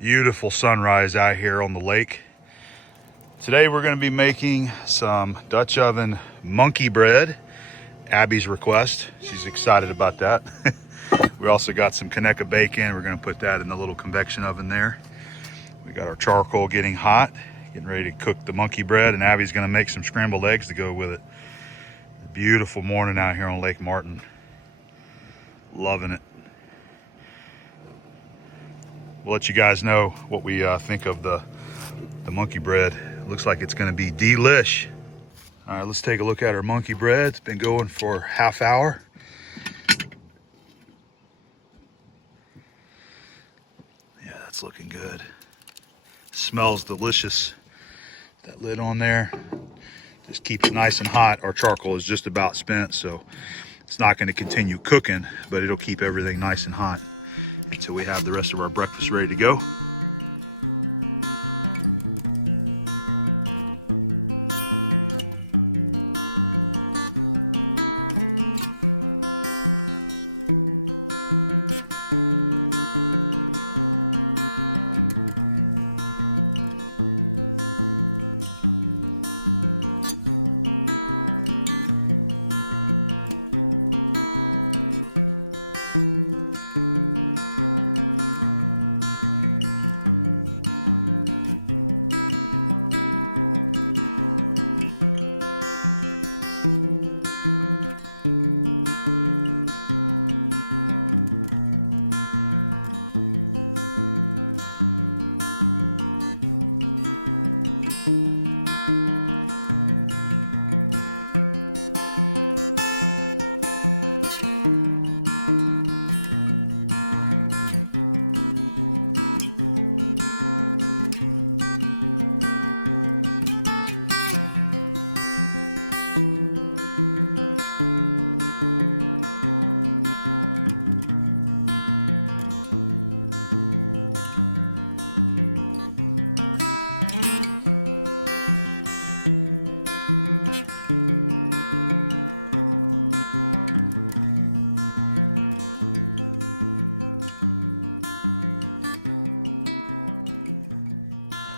Beautiful sunrise out here on the lake. Today we're going to be making some Dutch oven monkey bread. Abby's request. She's excited about that. We also got some Kaneka bacon. We're going to put that in the little convection oven there. We got our charcoal getting hot, getting ready to cook the monkey bread, and Abby's going to make some scrambled eggs to go with it. Beautiful morning out here on Lake Martin. Loving it. We'll let you guys know what we think of the monkey bread. Looks like it's going to be delish. All right, let's take a look at our monkey bread. It's been going for half hour. Yeah, that's looking good. Smells delicious. That lid on there just keeps it nice and hot. Our charcoal is just about spent, so it's not going to continue cooking, but it'll keep everything nice and hot until we have the rest of our breakfast ready to go.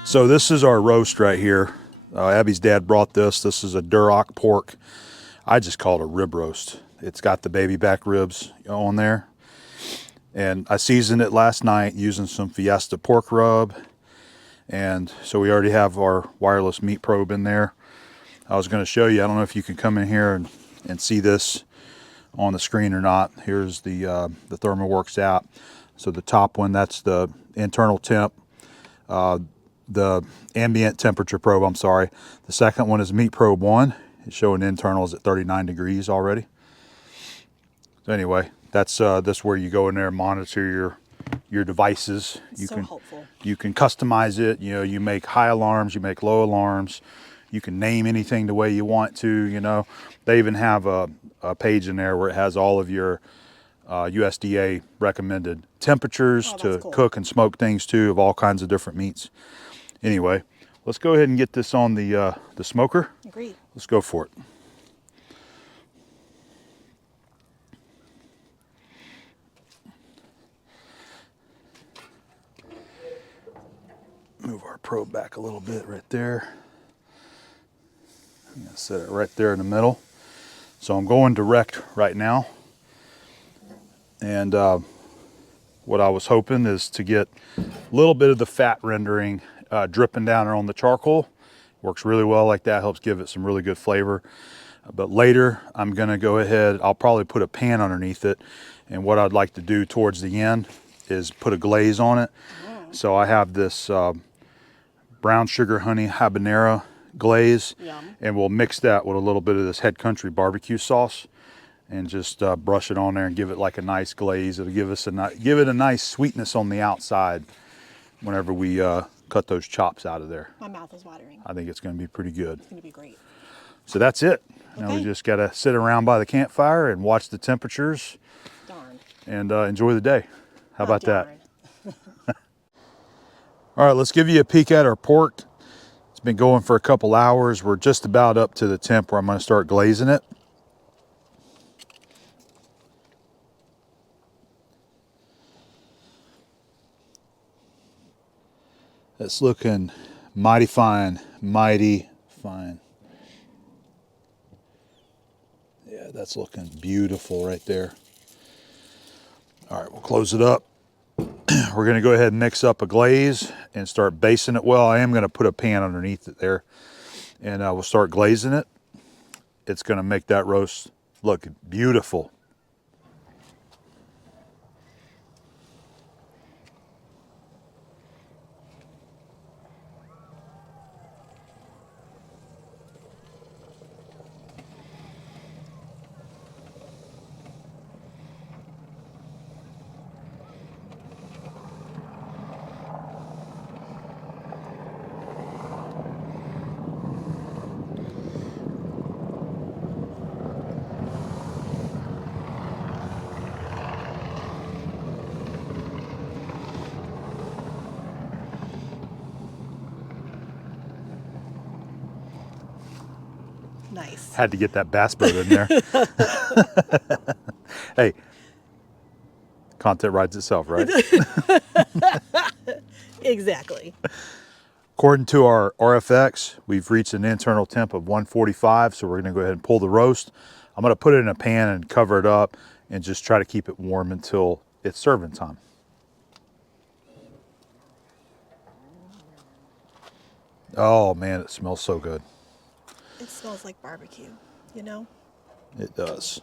So this is our roast right here. Abby's dad brought this. This is a Duroc pork. I just call it a rib roast. It's got the baby back ribs on there. And I seasoned it last night using some Fiesta pork rub. And so we already have our wireless meat probe in there. I was going to show you, I don't know if you can come in here and see this on the screen or not. Here's the ThermoWorks app. So the top one, that's the internal temp. The ambient temperature probe, I'm sorry. The second one is Meat Probe 1. It's showing internals at 39 degrees already. So anyway, that's where you go in there and monitor your devices. Helpful. You can customize it. You know, you make high alarms, you make low alarms. You can name anything the way you want to, you know. They even have a page in there where it has all of your USDA recommended temperatures to cook and smoke things too, of all kinds of different meats. Anyway, let's go ahead and get this on the smoker. Agreed. Let's go for it. Move our probe back a little bit right there. I'm going to set it right there in the middle. So I'm going direct right now. And what I was hoping is to get a little bit of the fat rendering dripping down on the charcoal. Works really well like that, helps give it some really good flavor. But later I'm going to go ahead, I'll probably put a pan underneath it, and what I'd like to do towards the end is put a glaze on it. So I have this brown sugar honey habanero glaze. Yum. And we'll mix that with a little bit of this Head Country barbecue sauce and just brush it on there and give it like a nice glaze. It'll give it a nice sweetness on the outside whenever we cut those chops out of there. My mouth is watering. I think it's going to be pretty good. It's going to be great. So that's it. Okay. Now we just got to sit around by the campfire and watch the temperatures. Darn. And enjoy the day. How about darn. that? All right, let's give you a peek at our pork. It's been going for a couple hours. We're just about up to the temp where I'm going to start glazing it. That's looking mighty fine, mighty fine. Yeah, that's looking beautiful right there. All right, we'll close it up. We're gonna go ahead and mix up a glaze and start basting it well. I am gonna put a pan underneath it there, and we'll start glazing it. It's gonna make that roast look beautiful. Nice. Had to get that bass boat in there. Hey, content rides itself, right? Exactly. According to our RFX, we've reached an internal temp of 145, so we're gonna go ahead and pull the roast. I'm gonna put it in a pan and cover it up and just try to keep it warm until it's serving time. Oh man, it smells so good. It smells like barbecue, you know? It does.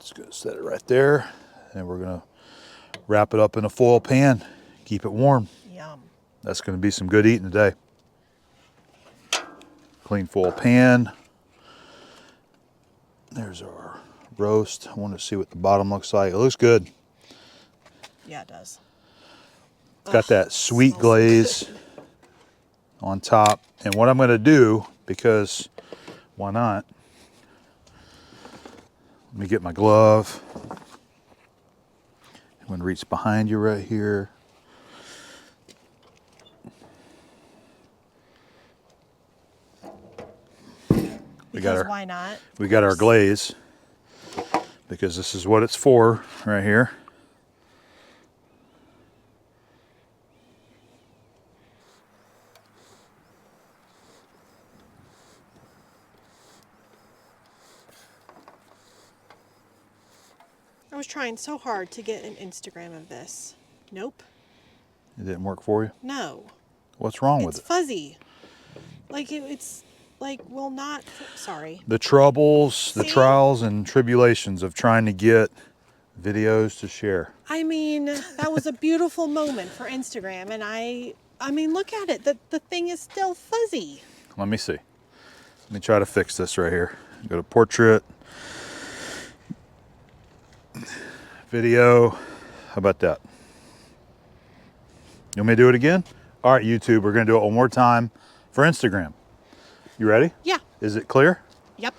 Just gonna set it right there, and we're gonna wrap it up in a foil pan, keep it warm. Yum. That's gonna be some good eating today. Clean foil pan. There's our roast. I want to see what the bottom looks like. It looks good. Yeah, it does. It's got that sweet smells glaze on top. And what I'm going to do, because why not? Let me get my glove. I'm going to reach behind you right here. Because why not? We got our glaze, because this is what it's for right here. I was trying so hard to get an Instagram of this. Nope. It didn't work for you? No. What's wrong with It's it? fuzzy. Like it's like will not. Sorry. The troubles, the See? trials and tribulations of trying to get videos to share. I mean, that was a beautiful moment for Instagram, and I mean, look at it. The thing is still fuzzy. Let me see. Let me try to fix this right here. Go to portrait, video. How about that? You want me to do it again? All right, YouTube, we're gonna do it one more time for Instagram. You ready? Yeah. Is it clear? Yep.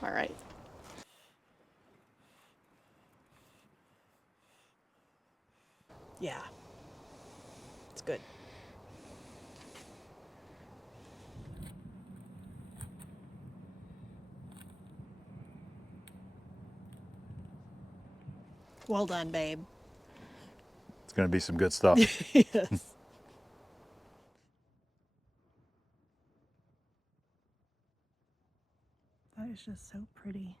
All right. Yeah. It's good. Well done, babe. It's gonna be some good stuff. Yes. That is just so pretty.